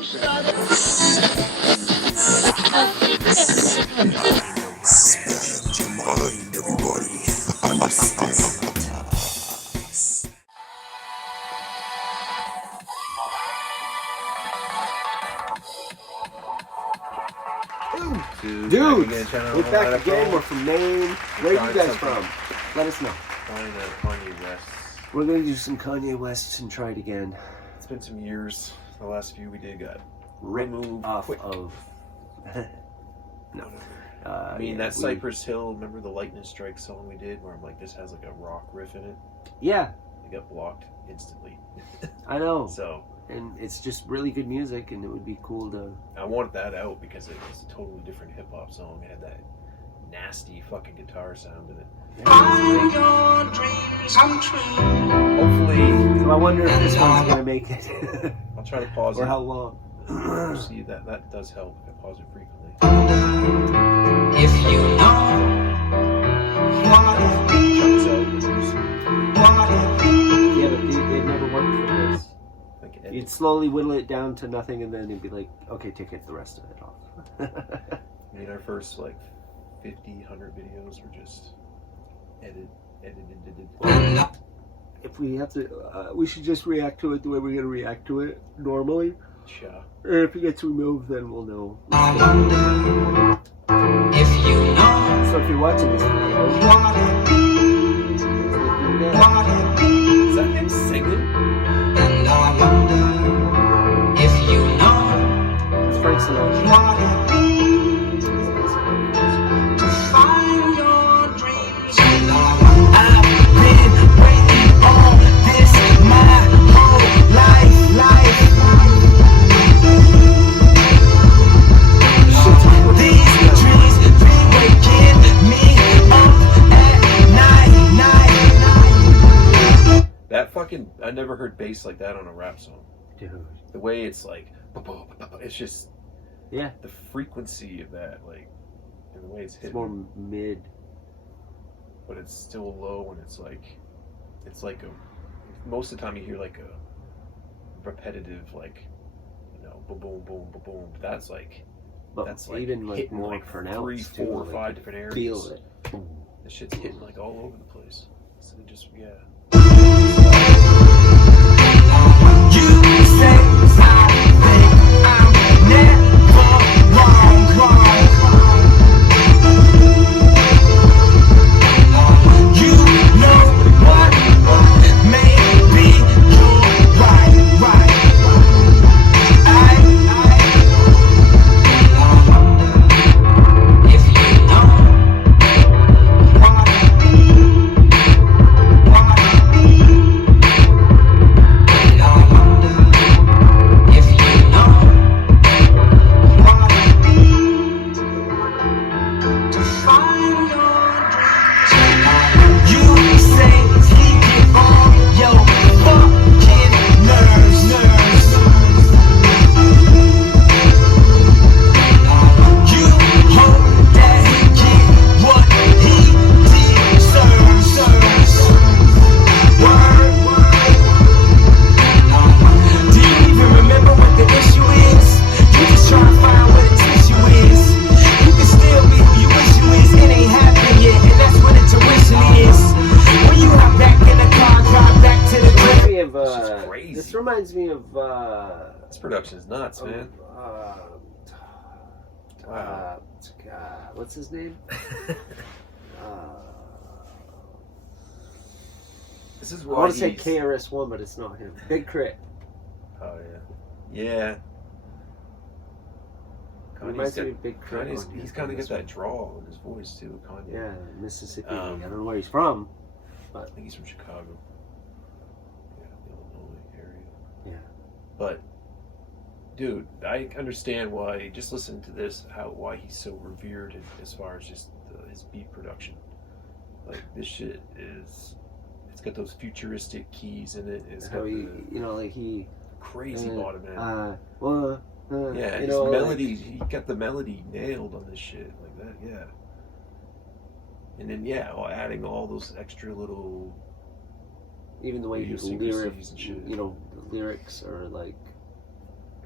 Dude, we're back again. We're from Maine. Where are you guys from? Let us know. Kanye West. We're going to do some Kanye West and try it again. It's been some years. The last few we did got Ripped removed off quick. of... No. I mean, that Cypress Hill, remember the Lightning Strike song we did where I'm like, this has like a rock riff in it? Yeah. It got blocked instantly. I know. So... And it's just really good music, and it would be cool to... I wanted that out because it was a totally different hip-hop song. It had that nasty fucking guitar sound in it. Hopefully... So I wonder if this one's going to make it. I'll try to pause it. Or how long. We'll see, that does help if I pause it frequently. If you know Chunks out. Yeah, but they've never worked for this. Like You'd slowly whittle it down to nothing, and then it'd be like, okay, take the rest of it off. I mean, our first like 50, 100 videos were just edited. If we have to, we should just react to it the way we're going to react to it normally. Sure. And if it gets removed, then we'll know. if you know So if you're watching this video, Is that him singing? and I wonder if you know it's Frank Sinatra. to find your dreams. And I've been waiting on this my whole life. These dreams been waking me up at night. That fucking... I never heard bass like that on a rap song. Dude. The way it's like... It's just... Yeah. The frequency of that, like... And the way it's It's hit. more mid. But it's still low and it's like... It's like a... Most of the time you hear like a... repetitive, like... You know, boom, boom, boom, boom, boom. That's like... But That's like even like hitting more like pronounced 3, 4, too, 5 different areas. Feel it. The shit's hitting like all over the place. So they just, yeah. You say I think I'm never wrong. You know what? Maybe you're right. If you if you know to find your dreams. You say he get on your fucking nerves. You hope that he get what he deserves. Word. Do you even remember what the issue is? You just try to find what the tissue is. You can still be who you wish you is. It ain't happened yet, and that's what intuition is. When you hop back in the car, drive back to the crib. This is crazy. This reminds me of This production is nuts, man. Wow. What's his name? This is I why want to say he's... KRS-One, but it's not him. Big Crit. Oh, yeah. Yeah. Reminds me of Big Crit. He's kind of got that drawl in his voice, too, Kanye. Yeah, Mississippi. I Um, don't know where he's from. I think he's from Chicago. Yeah, the Illinois area. Yeah. But, dude, I understand why, just listen to this, why he's so revered as far as just his beat production. Like, this shit is... It's got those futuristic keys in it. It's How got he, the crazy bottom end. you Yeah, his know, melody, he got the melody nailed on this shit, like that, yeah. And then, adding all those extra little... Even the way he idiosyncrasies and shit. the lyrics are like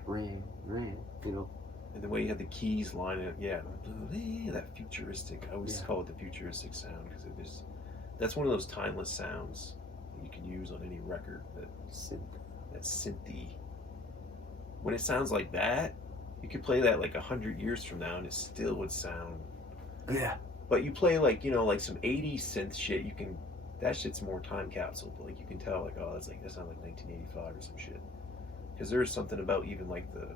ring, you know. And the way you had the keys lining up, yeah, that futuristic. I always Yeah. call it the futuristic sound because that's one of those timeless sounds that you can use on any record. That synthy. When it sounds like that, you could play that like 100 years from now, and it still would sound. Yeah. But you play like some 80s synth shit. That shit's more time capsule. Like you can tell like, oh, that sounds like 1985 or some shit. Because there's something about even like the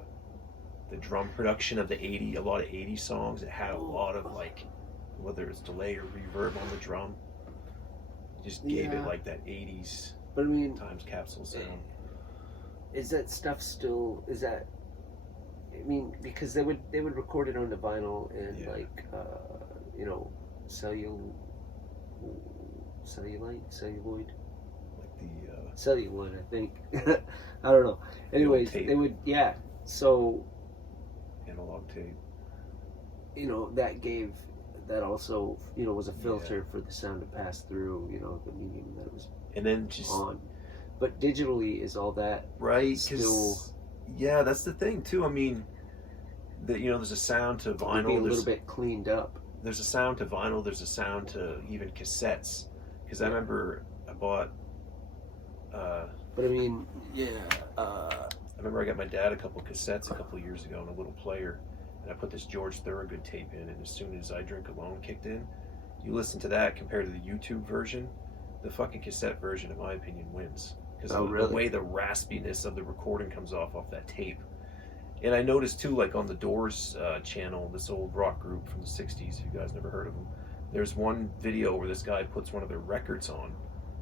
drum production of a lot of 80s songs. It had a lot of like, whether it's delay or reverb on the drum, it just gave it like that 80s. But I mean, times capsule sound. Is that stuff still? Is that? I mean, because they would record it on the vinyl and like you know, celluloid, Like the celluloid, I think. I don't know. Anyways, tape. they would So analog tape. you know, that also, you know, was a filter for the sound to pass through, you know, the medium that it was And then just on. But digitally, is all that right? still? Yeah, that's the thing too. I mean, there's a sound to It'd vinyl. be a little bit cleaned up. There's a sound to vinyl. There's a sound to even cassettes. Because I remember I bought. But I mean, I remember I got my dad a couple cassettes a couple years ago and a little player, and I put this George Thorogood tape in, and as soon as I Drink Alone kicked in, you listen to that compared to the YouTube version, the fucking cassette version, in my opinion, wins. Because the way the raspiness of the recording comes off that tape. And I noticed too, like on the Doors channel, this old rock group from the 60s, if you guys never heard of them, there's one video where this guy puts one of their records on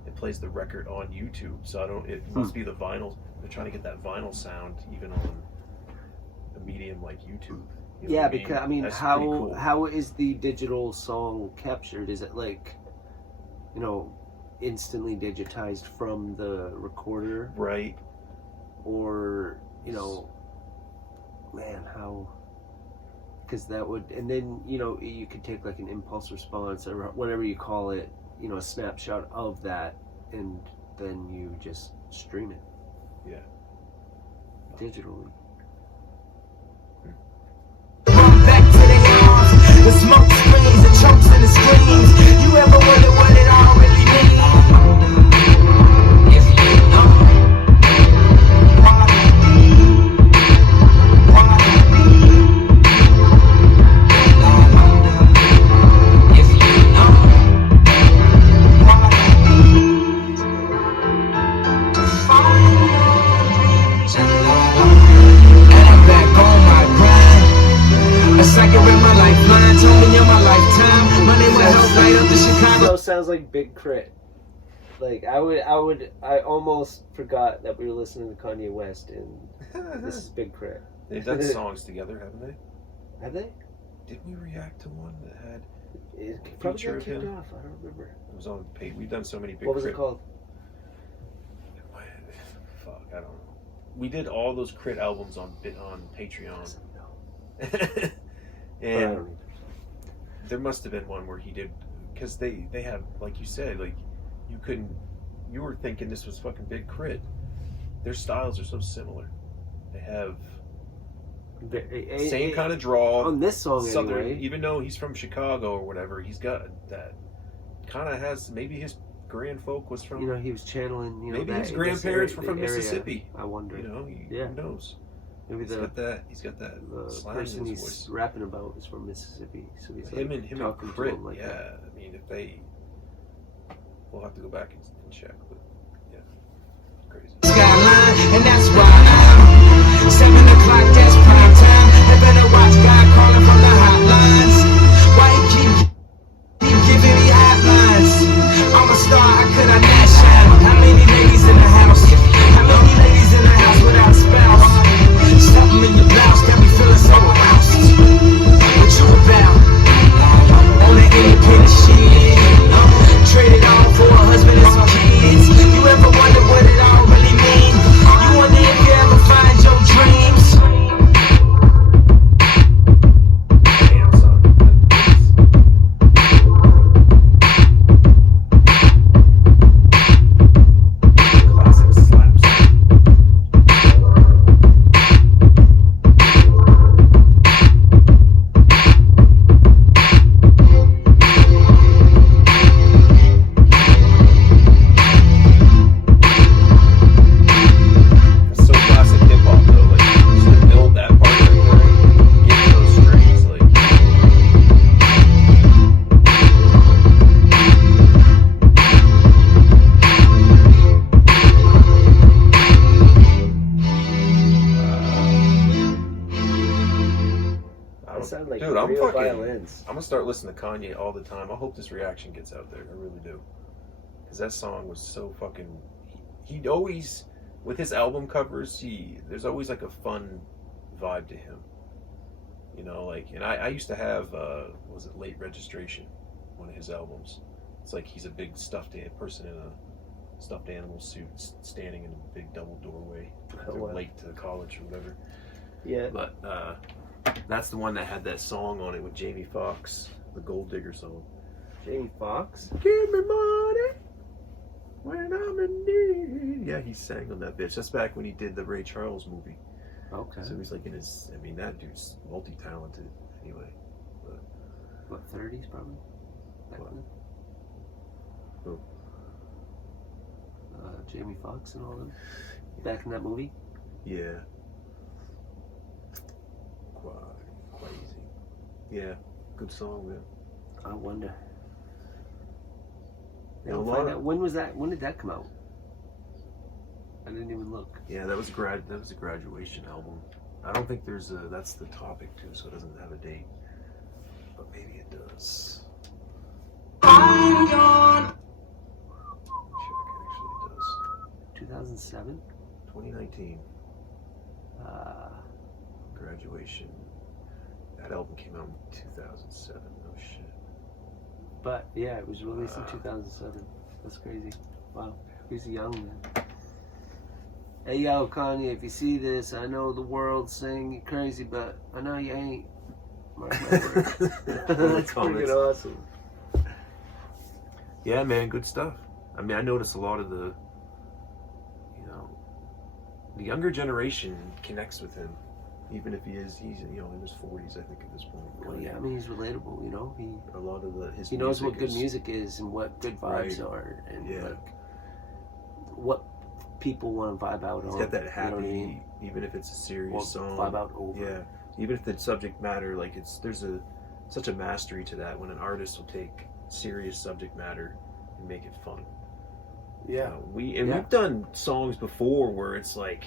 and plays the record on YouTube. So it must be the vinyl. They're trying to get that vinyl sound even on a medium like YouTube. You know what because I mean, That's pretty cool. how is the digital song captured? Is it like, you know, instantly digitized from the recorder? Right. Or, you know, man, how? Because that would, and then, you know, you could take like an impulse response or whatever you call it, you know, a snapshot of that, and then you just stream it. Yeah. Digitally. Back to the house, the smoke screens, the chokes and the screams. You ever wonder what it all really means? If you know. If you know. And I'm back on my grind. A second with my lifeline, told me on my lifetime. Money will help light up the Chicago. So sounds like Big Crit. Like I almost forgot that we were listening to Kanye West, and this is Big Crit. They've done songs together, haven't they? Have they? Did we react to one that had? It probably feature got of kicked him? off. I don't remember. It was on page. We've done so many big. What was it Crit. called? Fuck, I don't know. We did all those Crit albums on Patreon. And there must have been one where he did, because they have, like you said, like you were thinking this was fucking Big Crit. Their styles are so similar. They have same kind of drawl on this song Southern, anyway. even though he's from Chicago or whatever, he's got that kind of has, maybe his grand folk was from, You know, he was channeling, you know, maybe that, his grandparents were from area, Mississippi. I wonder. You know, Yeah. who knows? Maybe He's got that the slang in person his he's voice. rapping about is from Mississippi, so he's Him like and talking Crit, to him like yeah. that. I mean, if they, we'll have to go back and check, but yeah, crazy. Skyline, and that's why I'm 7 o'clock, that's prime time. They better watch God calling from the hotlines. Why he keep giving me hotlines? I'm a star, how could I not shine? How many ladies in the house? How many ladies in the house without a spouse? Something in your blouse got me feeling so aroused. What you about? On that independent shit. Traded all for a husband and some kids. You ever wonder what it all really means? sound like Dude, I'm real fucking- violins. I'm gonna start listening to Kanye all the time. I hope this reaction gets out there. I really do. Because that song was so fucking. He'd always, with his album covers, there's always like a fun vibe to him. You know, like, and I used to have, was it Late Registration, one of his albums. It's like he's a big stuffed person in a stuffed animal suit standing in a big double doorway. Oh, wow. Late to college or whatever. Yeah. But that's the one that had that song on it with Jamie Foxx, the Gold Digger song. Jamie Foxx? Give me money when I'm in need. Yeah, he sang on that bitch. That's back when he did the Ray Charles movie. Okay. So he's like in his, I mean, that dude's multi-talented anyway. But, What, 30s probably? Back What? then? Who? Jamie Foxx and all them. Back in that movie? yeah. Quite easy. Yeah, good song, man. I wonder. Yeah, I'll a lot find of- out. When was that? When did that come out? I didn't even look. Yeah, that was a graduation album. I don't think that's the topic too, so it doesn't have a date. But maybe it does. I'm gone. Check, actually it does. 2007? 2019, graduation. That album came out in 2007. No shit. But yeah, it was released in Ah. 2007. That's crazy. Wow. He's young man. Hey yo, Kanye, if you see this, I know the world's saying you're crazy, but I know you ain't. Mark my words. That's Comments. freaking awesome. Yeah, man, good stuff. I mean, I notice a lot of the, the younger generation connects with him, even if he's in his 40s, I think, at this point. Well, yeah, I mean, he's relatable, you know? A lot of his He knows what music good is- music is and what good vibes Right. are and Yeah. like what people want to vibe out He's on. got that you happy, know what I mean? even if it's a serious Or song. vibe out over. Yeah, even if the subject matter, like there's such a mastery to that when an artist will take serious subject matter and make it fun. Yeah. We've done songs before where it's like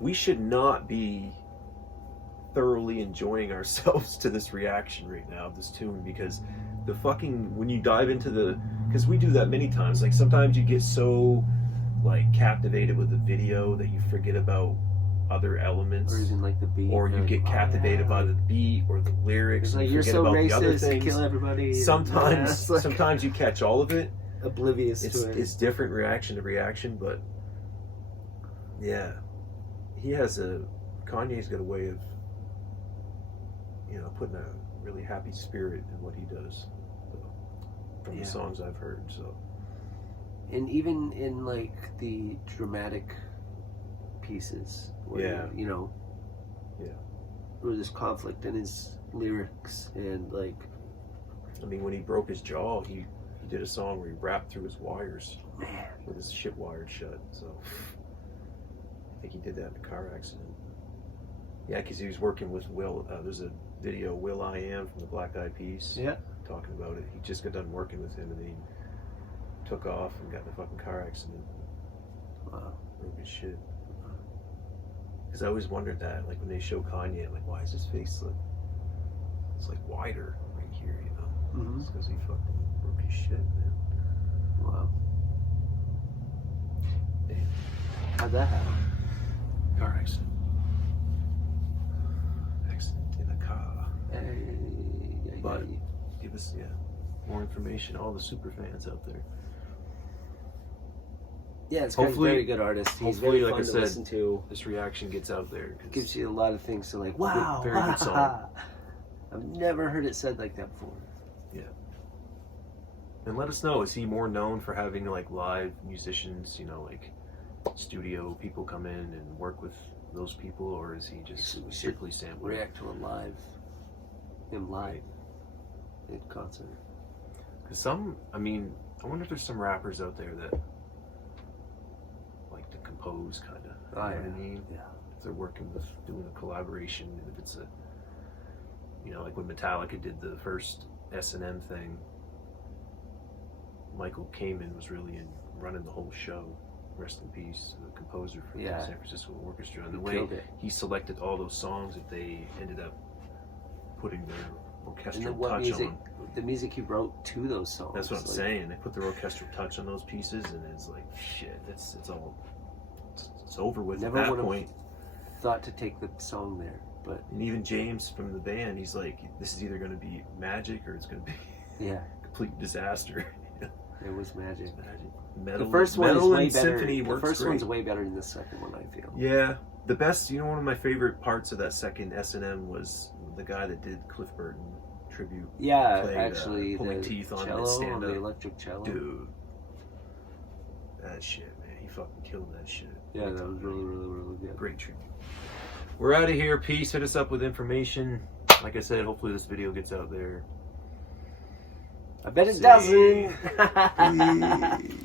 we should not be thoroughly enjoying ourselves to this reaction right now of this tune, because the fucking when you dive into because we do that many times, like sometimes you get so like captivated with the video that you forget about other elements, Or even like the beat. or you like, get captivated yeah. by the beat or the lyrics. It's and like you you're forget so about the other racist, you things. kill everybody. Sometimes, Yeah, it's like sometimes you catch all of it. oblivious to it. It's different reaction to reaction, but yeah, Kanye's got a way of putting a really happy spirit in what he does, from the songs I've heard. So, And even in like the dramatic pieces, where where there's conflict in his lyrics, and like, I mean, when he broke his jaw, he did a song where he rapped through his wires man, with his shit wired shut. So I think he did that in a car accident. Yeah, because he was working with Will. There's a video, Will I Am from the Black Eyed Peas, talking about it. He just got done working with him, and then he took off and got in a fucking car accident. wow. Broke his shit. Because I always wondered that, like when they show Kanye, like why is his face it's like wider right here, Mhm. It's because he fucking broke his shit, man. Wow. Damn. How'd that happen? Car accident. Accident in a car. But give us more information, all the super fans out there. Yeah, it's Hopefully- a very good artist. He's hopefully, very like fun I to said, listen to. This reaction gets out there. 'Cause Gives you a lot of things to like. Wow, very good song. I've never heard it said like that before. And let us know, is he more known for having like live musicians, like studio people come in and work with those people, or is he just We should strictly sampling? React to him live in concert. Because I wonder if there's some rappers out there that like to compose, kind of. You know what I mean? Yeah. If they're working with doing a collaboration, and if it's like when Metallica did the first S&M thing, Michael Kamen was really running the whole show. Rest in peace, the composer for the San Francisco Orchestra. And the way killed it. he selected all those songs that they ended up putting their And orchestral then what touch music? on. The music he wrote to those songs. That's what I'm like, saying. They put their orchestral touch on those pieces, and it's like shit. It's all it's over with Never at that would've point. Thought to take the song there, but And even James from the band, he's like, this is either going to be magic or it's going to be yeah, a complete disaster. it was magic. Metal, The first one is metal way and better. symphony The works first great. one's way better than the second one, I feel. Yeah, the best. You know, one of my favorite parts of that second S&M was the guy that did Cliff Burton tribute. Yeah, played, actually, pulling the teeth on cello, that stand on the up. electric cello. Dude, that shit, man, he fucking killed that shit. Yeah, that was really, really, really good. Great tribute. We're out of here. Peace. Hit us up with information. Like I said, hopefully this video gets out there. I bet it See. doesn't. Peace.